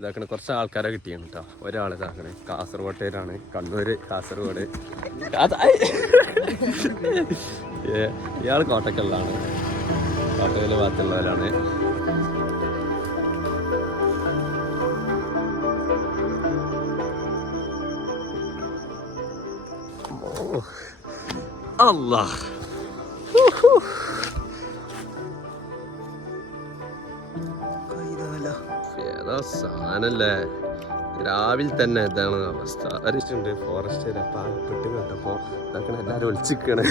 ഇതാക്കണ കുറച്ച് ആൾക്കാരെ കിട്ടിയാണ് കേട്ടോ. ഒരാൾ ഇതാക്കണേ കാസർഗോട്ടേരാണ്, കണ്ണൂര് കാസർഗോഡ്. ഇയാൾ കോട്ടക്കലിലാണ്, കോട്ടക്കല് ഭാഗത്തുള്ളവരാണ്. അല്ലാ ഏതാ സാധനല്ലേ. രാവിലെ തന്നെ ഇതാണ് അവസ്ഥ. അറിയിട്ടുണ്ട് ഫോറസ്റ്റ് പാകപ്പെട്ട് കണ്ടപ്പോ ഇതൊക്കെ എല്ലാരും ഒളിച്ചിക്കാണ്.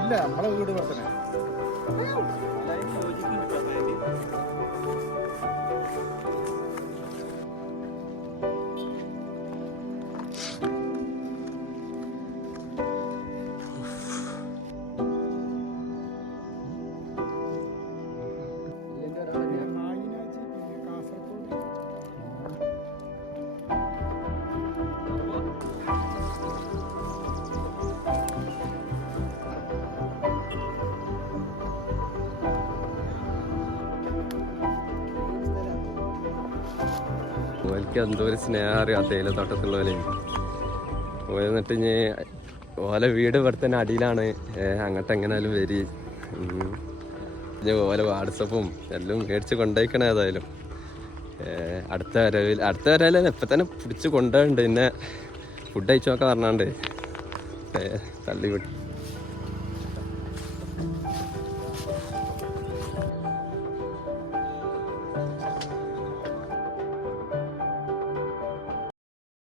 ഇല്ല, നമ്മളെ വീട് വർത്തന ഓൽക്ക് എന്തോ ഒരു സ്നേഹം അറിയാം തേയില തോട്ടത്തുള്ളവരെ. എന്നിട്ട് ഇനി ഓല വീട് ഇവിടെ തന്നെ അടിയിലാണ്. അങ്ങോട്ട് എങ്ങനെയാലും വരി ഓല വാട്സപ്പും എല്ലാം മേടിച്ച് കൊണ്ടുപോയിക്കണേ. ഏതായാലും അടുത്ത വരവിൽ ഇപ്പം തന്നെ പിടിച്ച് കൊണ്ടുപോയിട്ടുണ്ട്. പിന്നെ ഫുഡ് കഴിച്ചു നോക്കാൻ പറഞ്ഞാണ്ട് തള്ളി വിട്ടു.